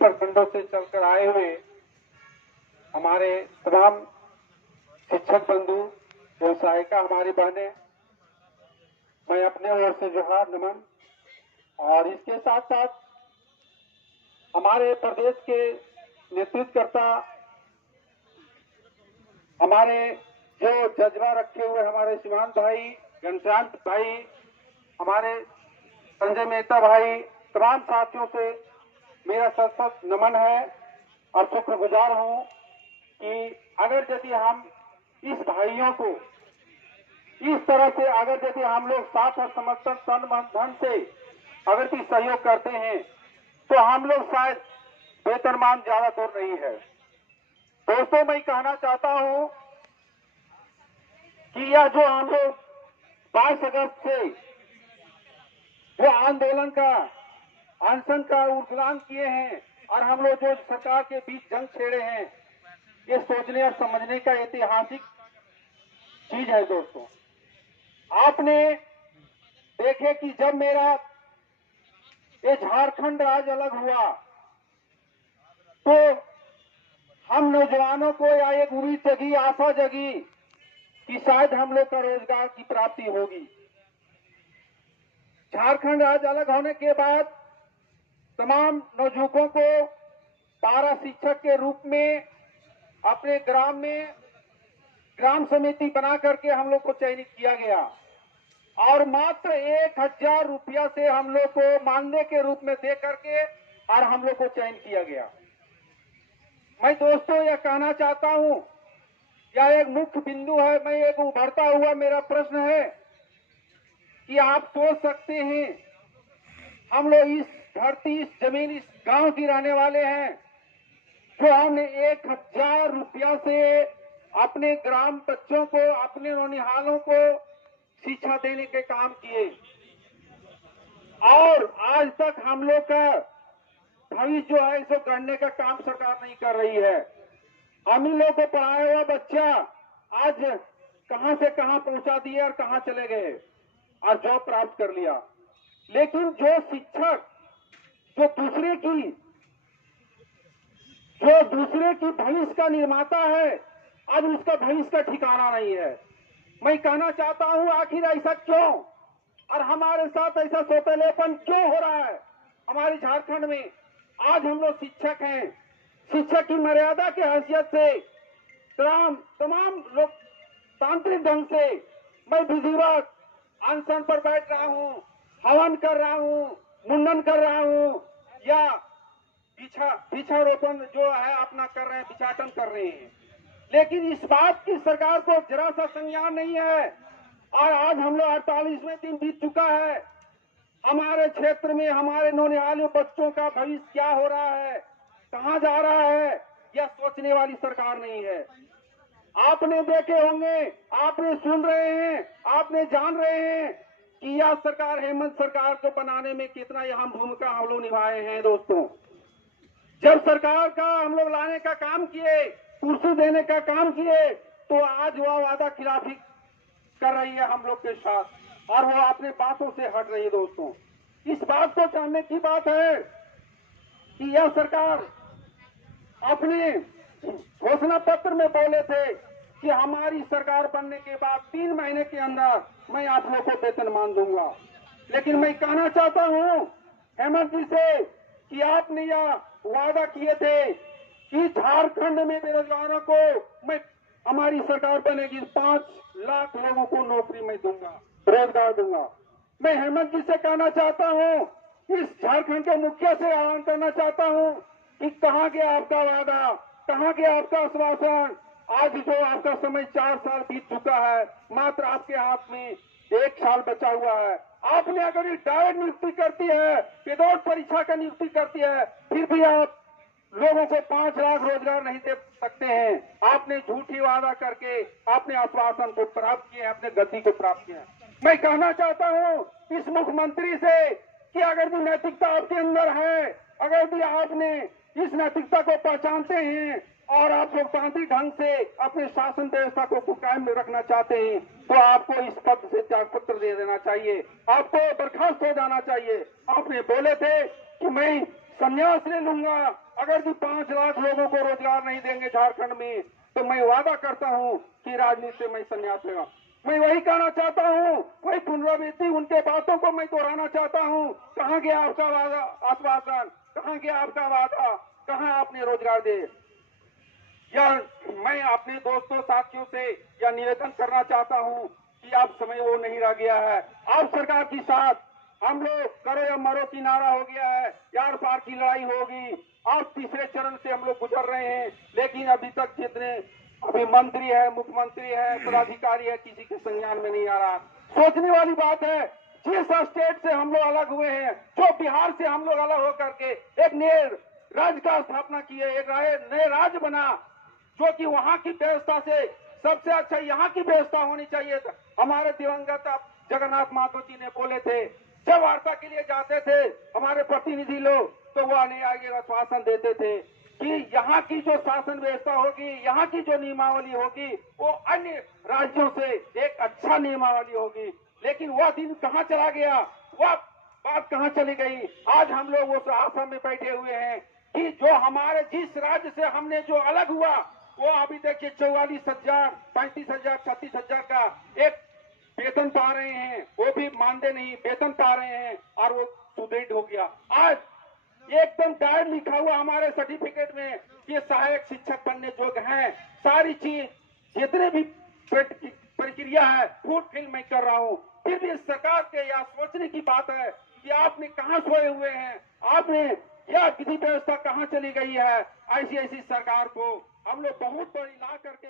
प्रखंडों से चलकर आए हुए हमारे तमाम शिक्षक बंधु, व्यवसायिका हमारी बहनें, मैं अपने ओर से जोहार नमन। और इसके साथ साथ हमारे प्रदेश के नेतृत्वकर्ता, हमारे जो जज्बा रखे हुए हमारे सीमांत भाई, घनश्याम भाई, हमारे संजय मेहता भाई, तमाम साथियों से मेरा सशक्त नमन है और शुक्रगुजार हूं कि अगर यदि हम इस भाइयों को इस तरह से अगर यदि हम लोग साथ और समर्थन तन मन धन से अगर भी सहयोग करते हैं तो हम लोग शायद वेतनमान ज्यादा दूर नहीं है। दोस्तों, मैं कहना चाहता हूं कि यह जो हम लोग 22 अगस्त से जो आंदोलन का अनशन का उद्घाटन किए हैं और हम लोग जो सरकार के बीच जंग छेड़े हैं, ये सोचने और समझने का ऐतिहासिक चीज है। दोस्तों, आपने देखे कि जब मेरा ये झारखंड राज्य अलग हुआ तो हम नौजवानों को या एक उम्मीद जगी, आशा जगी कि शायद हम लोग का रोजगार की प्राप्ति होगी। झारखंड राज्य अलग होने के बाद तमाम नौजुवकों को पारा शिक्षक के रूप में अपने ग्राम में ग्राम समिति बना करके हम लोग को चयनित किया गया और मात्र 1000 रुपया से हम लोग को मानदेय के रूप में दे करके और हम लोग को चयन किया गया। मैं दोस्तों यह कहना चाहता हूं, यह एक मुख्य बिंदु है। मैं एक उभरता हुआ मेरा प्रश्न है कि आप सोच सकते हैं, हम लोग इस धरती, इस जमीन, इस गांव की रहने वाले हैं, जो हमने 1000 रुपया से अपने ग्राम बच्चों को, अपने नौनिहालों को शिक्षा देने के काम किए और आज तक हम लोग का भविष्य जो है इसको गढ़ने का काम सरकार नहीं कर रही है। हम ही लोग को पढ़ाया हुआ बच्चा आज कहां से कहां पहुंचा दिए और कहां चले गए और जॉब प्राप्त कर लिया। लेकिन जो शिक्षक जो दूसरे की भविष्य का निर्माता है, आज उसका भविष्य का ठिकाना नहीं है। मैं कहना चाहता हूं, आखिर ऐसा क्यों और हमारे साथ ऐसा सौतेलेपन क्यों हो रहा है हमारे झारखंड में? आज हम लोग शिक्षक हैं, शिक्षक की मर्यादा की हैसियत से तमाम लोग तांत्रिक ढंग से मैं विधिवत अनशन पर बैठ रहा हूं, हवन कर रहा हूं, मुंडन कर रहा हूं या वृक्षारोपण जो है अपना कर रहे हैं, भिक्षाटन कर रहे हैं। लेकिन इस बात की सरकार को जरा सा संज्ञान नहीं है और आज हम लोग 48वें दिन बीत चुका है। हमारे क्षेत्र में हमारे नौनिहाल बच्चों का भविष्य क्या हो रहा है, कहां जा रहा है, यह सोचने वाली सरकार नहीं है। आपने देखे होंगे, आपने सुन रहे हैं, आपने जान रहे हैं कि यह सरकार, हेमंत सरकार को बनाने में कितना अहम भूमिका हम लोग निभाए हैं। दोस्तों, जब सरकार का हम लोग लाने का काम किए, कुर्सी देने का काम किए, तो आज वह वादा खिलाफी कर रही है हम लोग के साथ और वो अपने बातों से हट रही है। दोस्तों, इस बात को जानने की बात है कि यह सरकार अपने घोषणा पत्र में बोले थे कि हमारी सरकार बनने के बाद 3 महीने के अंदर मैं आप लोग को वेतनमान दूंगा। लेकिन मैं कहना चाहता हूं हेमंत जी से कि आपने यह वादा किए थे कि झारखंड में बेरोजगारों को मैं, हमारी सरकार बनेगी 5 लाख लोगों को नौकरी मैं दूंगा, रोजगार दूंगा। मैं हेमंत जी से कहना चाहता हूं, इस झारखंड के मुखिया से आह्वान करना चाहता हूं कि कहां गया आपका वादा, कहां गया आपका आश्वासन? आज जो आपका समय 4 साल बीत चुका है, मात्र आपके हाथ में 1 साल बचा हुआ है। आपने अगर डायरेक्ट नियुक्ति करती है, विदाउट परीक्षा का नियुक्ति करती है, फिर भी आप लोगों को 5 लाख रोजगार नहीं दे सकते हैं। आपने झूठी वादा करके अपने आश्वासन को प्राप्त किए, अपने गति को प्राप्त किया। मैं कहना चाहता हूं इस मुख्यमंत्री से कि अगर भी नैतिकता आपके अंदर है, अगर भी आपने इस नैतिकता को पहचानते हैं और आप लोकतांत्रिक ढंग से अपने शासन व्यवस्था को कायम में रखना चाहते हैं, तो आपको इस पद से त्याग पत्र दे देना चाहिए, आपको बर्खास्त हो जाना चाहिए। आपने बोले थे कि मैं संन्यास ले लूंगा अगर जी 5 लाख लोगों को रोजगार नहीं देंगे झारखंड में, तो मैं वादा करता हूं कि राजनीति से मैं संन्यास लेगा। मैं वही कहना चाहता हूं, वही पुनरावृत्ति उनके बातों को मैं दोहराना चाहता हूं। कहां गया आपका वादा, आश्वासन, कहां गया आपका वादा, कहां आपने रोजगार दे? या मैं अपने दोस्तों साथियों से यह निवेदन करना चाहता हूं कि अब समय वो नहीं रह गया है। अब सरकार के साथ हम लोग करो या मरो की नारा हो गया है, यार पार की लड़ाई होगी। अब तीसरे चरण से हम लोग गुजर रहे हैं, लेकिन अभी तक जितने अभी मंत्री है, मुख्यमंत्री है, पदाधिकारी है, किसी के संज्ञान में नहीं आ रहा। सोचने वाली बात है, जिस स्टेट से हम लोग अलग हुए हैं, जो बिहार से हम लोग अलग होकर के एक नए राज्य का स्थापना किए, एक नए राज्य बना, जो कि वहां की व्यवस्था से सबसे अच्छा यहाँ की व्यवस्था होनी चाहिए। हमारे दिवंगत जगन्नाथ महतो जी ने बोले थे, जब वार्ता के लिए जाते थे हमारे प्रतिनिधि लोग, तो वो आने आगे आश्वासन देते थे कि यहाँ की जो शासन व्यवस्था होगी, यहाँ की जो नियमावली होगी, वो अन्य राज्यों से एक अच्छा नियमावली होगी। लेकिन वह दिन कहाँ चला गया, वह बात कहाँ चली गई? आज हम लोग उस आशा में बैठे हुए हैं कि जो हमारे जिस राज्य से हमने जो अलग हुआ, वो अभी देखिए 44,000, 35,000, 36,000 का एक वेतन पा रहे हैं, वो भी मानते नहीं, वेतन पा रहे हैं और वो सुदृढ़ हो गया। आज एकदम डायरेक्ट लिखा हुआ हमारे सर्टिफिकेट में कि सहायक शिक्षक बनने योग्य हैं। सारी चीज जितने भी प्रक्रिया है फुलफिल मैं कर रहा हूँ। फिर भी सरकार के यह सोचने की बात है कि आपने कहाँ सोए हुए हैं, आपने यह विधि व्यवस्था कहाँ चली गई है। ऐसी ऐसी सरकार को हम लोग बहुत बड़ी ला करके